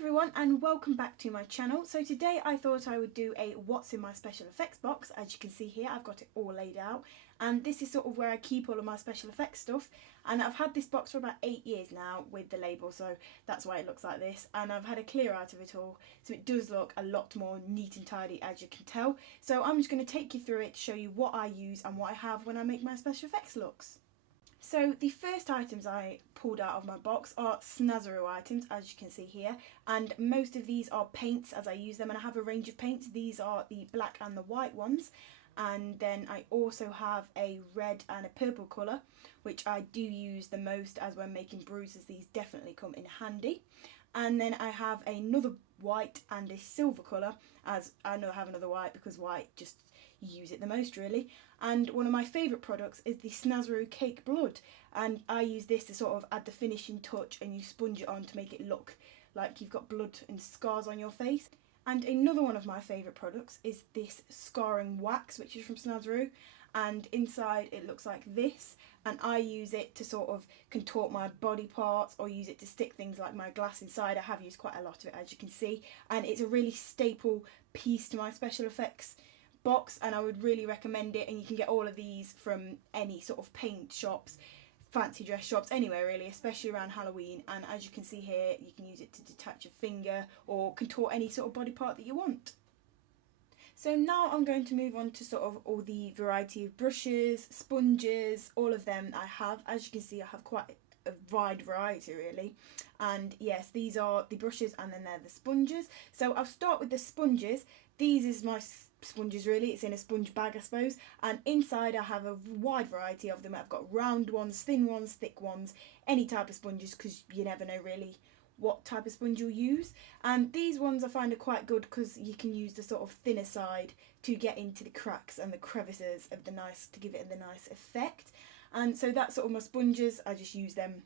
everyone and welcome back to my channel. So today I thought I would do a what's in my special effects box. As you can see here, I've got it all laid out, and this is sort of where I keep all of my special effects stuff. And I've had this box for about 8 years now with the label, so that's why it looks like this. And I've had a clear out of it all, so it does look a lot more neat and tidy, as you can tell. So I'm just going to take you through it to show you what I use and what I have when I make my special effects looks. So the first items I pulled out of my box are Snazzaroo items, as you can see here, and most of these are paints as I use them, and I have a range of paints. These are the black and the white ones, and then I also have a red and a purple colour, which I do use the most, as when making bruises these definitely come in handy. And then I have another white and a silver colour, as I know I have another white because white just use it the most really. And one of my favourite products is the Snazzaroo Cake Blood, and I use this to sort of add the finishing touch, and you sponge it on to make it look like you've got blood and scars on your face. And another one of my favourite products is this scarring wax, which is from Snazzaroo, and inside it looks like this, and I use it to sort of contort my body parts or use it to stick things like my glass inside. I have used quite a lot of it, as you can see, and it's a really staple piece to my special effects box, and I would really recommend it. And you can get all of these from any sort of paint shops, fancy dress shops, anywhere really, especially around Halloween. And as you can see here, you can use it to detach a finger or contort any sort of body part that you want. So now I'm going to move on to sort of all the variety of brushes, sponges, all of them I have. As you can see, I have quite a wide variety really. And yes, these are the brushes and then they're the sponges. So I'll start with the sponges. These is my sponges really, it's in a sponge bag I suppose, and inside I have a wide variety of them. I've got round ones, thin ones, thick ones, any type of sponges, because you never know really what type of sponge you'll use. And these ones I find are quite good because you can use the sort of thinner side to get into the cracks and the crevices of the nice, to give it the nice effect. And so that's sort of my sponges. I just use them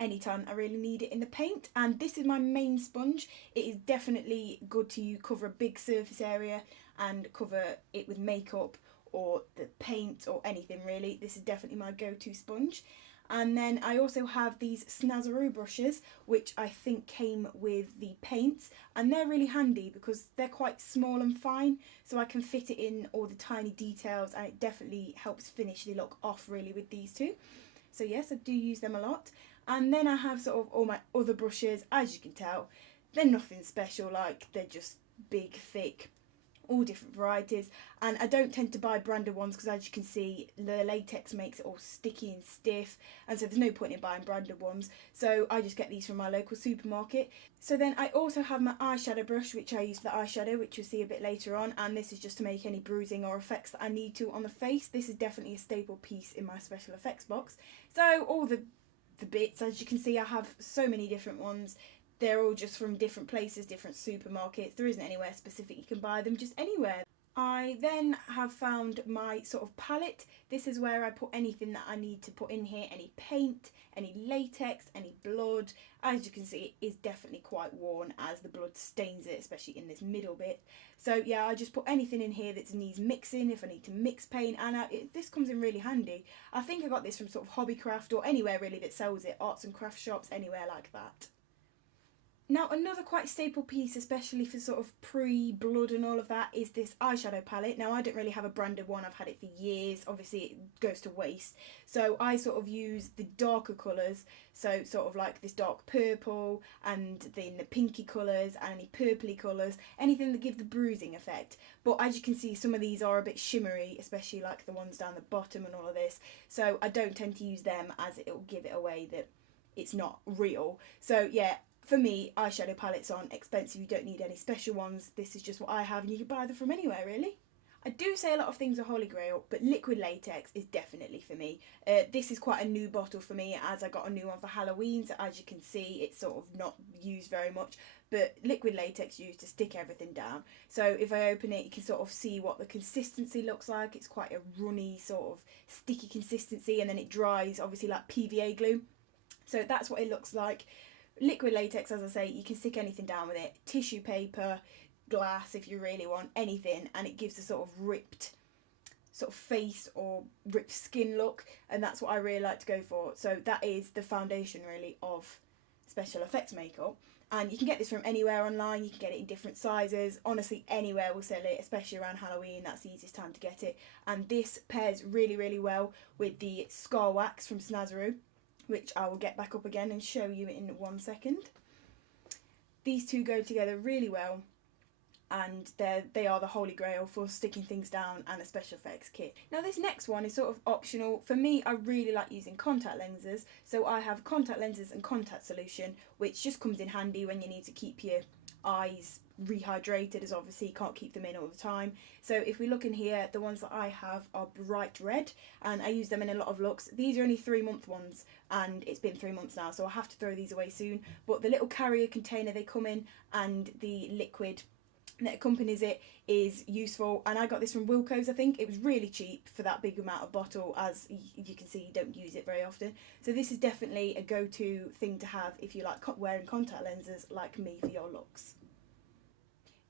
anytime I really need it in the paint. And this is my main sponge. It is definitely good to cover a big surface area and cover it with makeup or the paint or anything really. This is definitely my go-to sponge. And then I also have these Snazzaroo brushes, which I think came with the paints, and they're really handy because they're quite small and fine, so I can fit it in all the tiny details, and it definitely helps finish the look off really with these two. So yes, I do use them a lot. And then I have sort of all my other brushes. As you can tell, they're nothing special, like they're just big, thick, all different varieties. And I don't tend to buy branded ones because, as you can see, the latex makes it all sticky and stiff, and so there's no point in buying branded ones. So I just get these from my local supermarket. So then I also have my eyeshadow brush, which I use for the eyeshadow, which you'll see a bit later on, and this is just to make any bruising or effects that I need to on the face. This is definitely a staple piece in my special effects box. So all the bits, as you can see, I have so many different ones. They're all just from different places, different supermarkets. There isn't anywhere specific you can buy them, just anywhere. I then have found my sort of palette. This is where I put anything that I need to put in here, any paint, any latex, any blood. As you can see, it is definitely quite worn as the blood stains it, especially in this middle bit. So yeah, I just put anything in here that needs mixing if I need to mix paint, and this comes in really handy. I think I got this from sort of Hobbycraft or anywhere really that sells it, arts and craft shops, anywhere like that. Now another quite staple piece, especially for sort of pre-blood and all of that, is this eyeshadow palette. Now I don't really have a branded one, I've had it for years, obviously it goes to waste. So I sort of use the darker colours, so sort of like this dark purple, and then the pinky colours, and any purpley colours, anything that give the bruising effect. But as you can see, some of these are a bit shimmery, especially like the ones down the bottom and all of this. So I don't tend to use them, as it will give it away that it's not real. So yeah, for me, eyeshadow palettes aren't expensive. You don't need any special ones. This is just what I have, and you can buy them from anywhere really. I do say a lot of things are holy grail, but liquid latex is definitely for me. This is quite a new bottle for me, as I got a new one for Halloween, so as you can see, it's sort of not used very much, but liquid latex used to stick everything down. So if I open it, you can sort of see what the consistency looks like. It's quite a runny sort of sticky consistency, and then it dries obviously like PVA glue. So that's what it looks like. Liquid latex, as I say, you can stick anything down with it. Tissue paper, glass if you really want, anything, and it gives a sort of ripped sort of face or ripped skin look, and that's what I really like to go for. So that is the foundation really of special effects makeup. And you can get this from anywhere online. You can get it in different sizes. Honestly, anywhere will sell it, especially around Halloween. That's the easiest time to get it. And this pairs really, really well with the Scar Wax from Snazaroo, which I will get back up again and show you in 1 second. These two go together really well, and they are the holy grail for sticking things down and a special effects kit. Now this next one is sort of optional. For me, I really like using contact lenses, so I have contact lenses and contact solution, which just comes in handy when you need to keep your eyes rehydrated, as obviously you can't keep them in all the time. So if we look in here, the ones that I have are bright red, and I use them in a lot of looks. These are only 3-month ones, and it's been 3 months now, so I have to throw these away soon. But the little carrier container they come in and the liquid that accompanies it is useful, and I got this from Wilko's. I think it was really cheap for that big amount of bottle, as you can see you don't use it very often. So this is definitely a go-to thing to have if you like wearing contact lenses like me for your looks.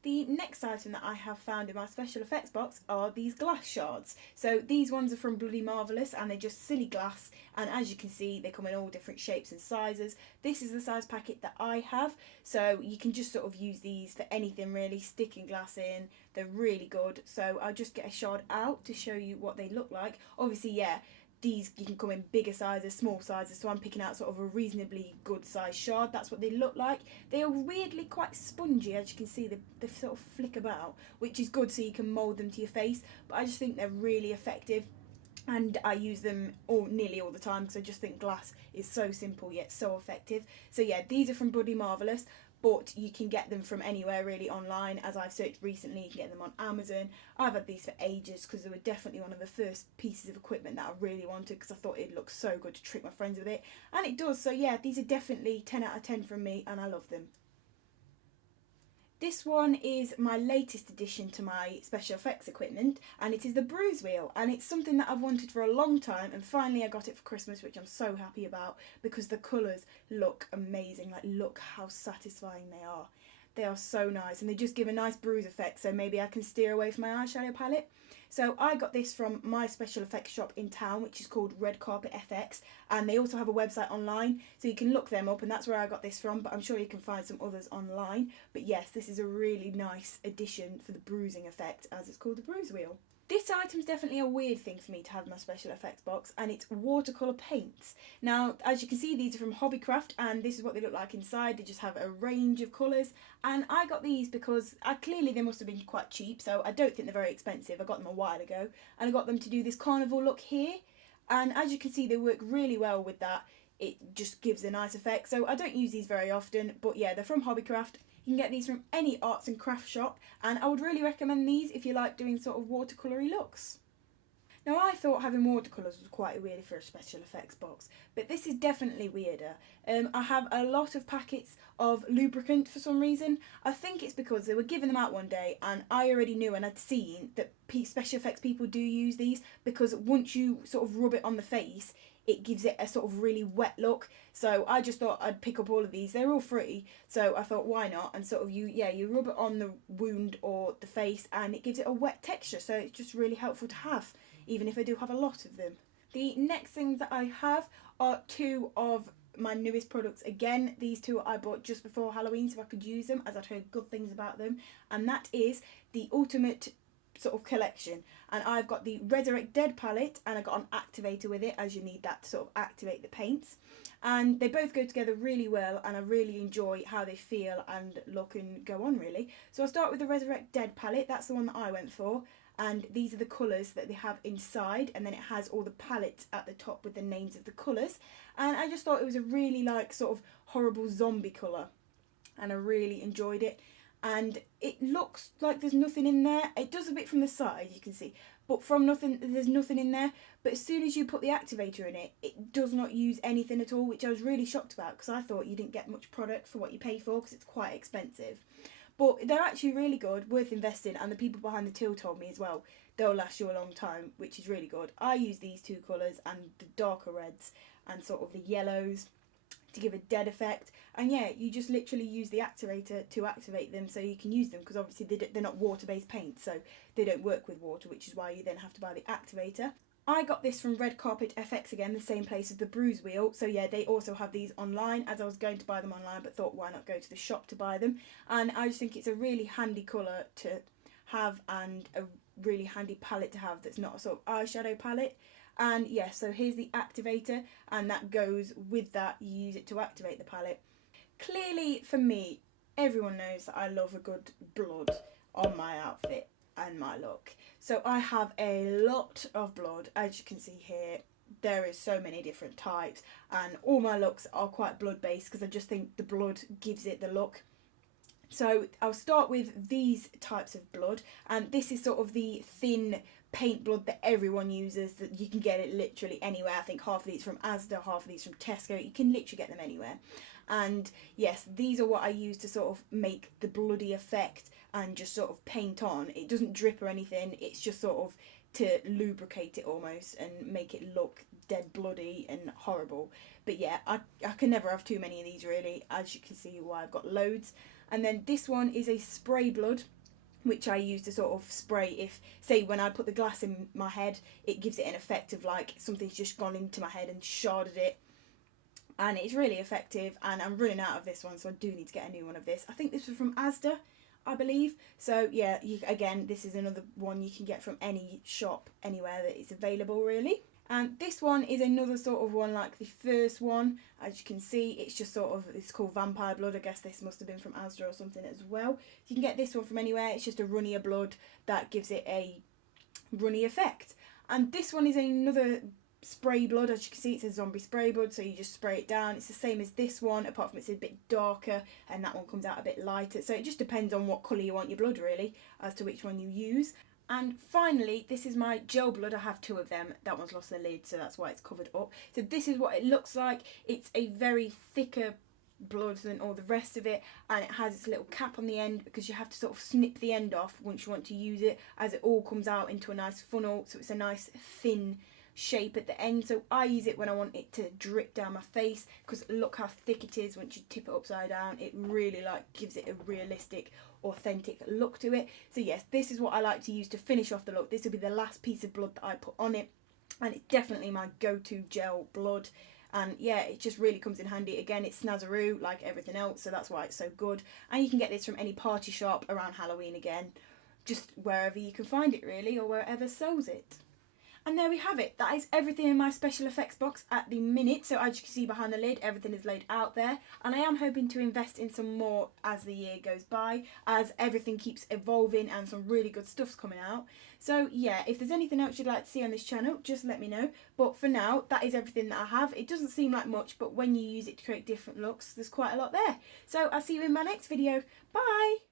The next item that I have found in my special effects box are these glass shards. So these ones are from Bloody Marvellous, and they're just silly glass, and as you can see they come in all different shapes and sizes. This is the size packet that I have, so you can just sort of use these for anything really, sticking glass in. They're really good. So I'll just get a shard out to show you what they look like. Obviously, yeah, these you can come in bigger sizes, small sizes, so I'm picking out sort of a reasonably good size shard. That's what they look like. They are weirdly quite spongy, as you can see. They sort of flick about, which is good so you can mould them to your face, but I just think they're really effective, and I use them nearly all the time because I just think glass is so simple yet so effective. So yeah, these are from Bloody Marvellous, but you can get them from anywhere really online. As I've searched recently, you can get them on Amazon. I've had these for ages because they were definitely one of the first pieces of equipment that I really wanted, because I thought it looked so good to trick my friends with it, and it does. So yeah, these are definitely 10 out of 10 from me, and I love them. This one is my latest addition to my special effects equipment, and it is the Bruising Wheel, and it's something that I've wanted for a long time, and finally I got it for Christmas, which I'm so happy about because the colours look amazing. Like, look how satisfying they are. They are so nice, and they just give a nice bruise effect, so maybe I can steer away from my eyeshadow palette. So I got this from my special effects shop in town, which is called Red Carpet FX, and they also have a website online, so you can look them up, and that's where I got this from, but I'm sure you can find some others online. But yes, this is a really nice addition for the bruising effect, as it's called the Bruising Wheel. This item's definitely a weird thing for me to have in my special effects box, and it's watercolour paints. Now, as you can see, these are from Hobbycraft, and this is what they look like inside. They just have a range of colours, and I got these because clearly they must have been quite cheap, so I don't think they're very expensive. I got them a while ago, and I got them to do this carnival look here, and as you can see, they work really well with that. It just gives a nice effect, so I don't use these very often, but yeah, they're from Hobbycraft. You can get these from any arts and crafts shop, and I would really recommend these if you like doing sort of watercolory looks. Now, I thought having watercolours was quite weird for a special effects box, but this is definitely weirder. I have a lot of packets of lubricant for some reason. I think it's because they were giving them out one day, and I already knew and I'd seen that special effects people do use these, because once you sort of rub it on the face, it gives it a sort of really wet look. So I just thought I'd pick up all of these. They're all free, so I thought why not, and sort of you rub it on the wound or the face, and it gives it a wet texture, so it's just really helpful to have, even if I do have a lot of them. The next things that I have are two of my newest products. Again, these two I bought just before Halloween so I could use them, as I'd heard good things about them, and that is the Ultimate sort of collection. And I've got the Resurrect Dead palette, and I got an activator with it, as you need that to sort of activate the paints, and they both go together really well, and I really enjoy how they feel and look and go on really. So I'll start with the Resurrect Dead palette. That's the one that I went for, and these are the colours that they have inside, and then it has all the palettes at the top with the names of the colours, and I just thought it was a really like sort of horrible zombie colour, and I really enjoyed it. And it looks like there's nothing in there. It does a bit from the side, you can see, but from nothing, there's nothing in there. But as soon as you put the activator in it, it does not use anything at all, which I was really shocked about, because I thought you didn't get much product for what you pay for, because it's quite expensive. But they're actually really good, worth investing, and the people behind the till told me as well, they'll last you a long time, which is really good. I use these two colours, and the darker reds, and sort of the yellows, to give a dead effect. And yeah, you just literally use the activator to activate them, so you can use them, because obviously they're not water based paints, so they don't work with water, which is why you then have to buy the activator. I got this from Red Carpet FX again, the same place as the Bruising Wheel. So yeah, they also have these online, as I was going to buy them online, but thought why not go to the shop to buy them. And I just think it's a really handy colour to have and a really handy palette to have that's not a sort of eyeshadow palette. And yeah, so here's the activator, and that goes with that. You use it to activate the palette. Clearly, for me, everyone knows that I love a good blood on my outfit and my look. So I have a lot of blood, as you can see here. There is so many different types, and all my looks are quite blood based because I just think the blood gives it the look. So I'll start with these types of blood, and this is sort of the thin paint blood that everyone uses, that you can get it literally anywhere. I think half of these from Asda, half of these from Tesco. You can literally get them anywhere. And yes, these are what I use to sort of make the bloody effect and just sort of paint on. It doesn't drip or anything, it's just sort of to lubricate it almost and make it look dead bloody and horrible. But yeah, I can never have too many of these really, as you can see why I've got loads. And then this one is a spray blood, which I use to sort of spray if, say, when I put the glass in my head, it gives it an effect of like something's just gone into my head and sharded it. And it's really effective, and I'm running out of this one, so I do need to get a new one of this. I think this was from Asda, I believe. So yeah, again, this is another one you can get from any shop, anywhere that it's available really. And this one is another sort of one like the first one. As you can see, it's just sort of, it's called Vampire Blood. I guess this must have been from Asda or something as well. You can get this one from anywhere. It's just a runnier blood that gives it a runny effect. And this one is another spray blood. As you can see, it's a zombie spray blood, so you just spray it down. It's the same as this one, apart from it's a bit darker, and that one comes out a bit lighter. So it just depends on what colour you want your blood really, as to which one you use. And finally, this is my gel blood. I have two of them. That one's lost the lid, so that's why it's covered up. So this is what it looks like. It's a very thicker blood than all the rest of it, and it has its little cap on the end because you have to sort of snip the end off once you want to use it, as it all comes out into a nice funnel, so it's a nice thin shape at the end. So I use it when I want it to drip down my face, because look how thick it is once you tip it upside down. It really like gives it a realistic, authentic look to it. So yes, this is what I like to use to finish off the look. This will be the last piece of blood that I put on it, and it's definitely my go-to gel blood. And yeah, it just really comes in handy. Again, it's snazzaroo like everything else, so that's why it's so good. And you can get this from any party shop around Halloween again, just wherever you can find it really, or wherever sells it. And there we have it. That is everything in my special effects box at the minute. So as you can see behind the lid, everything is laid out there. And I am hoping to invest in some more as the year goes by, as everything keeps evolving and some really good stuff's coming out. So yeah, if there's anything else you'd like to see on this channel, just let me know. But for now, that is everything that I have. It doesn't seem like much, but when you use it to create different looks, there's quite a lot there. So I'll see you in my next video. Bye!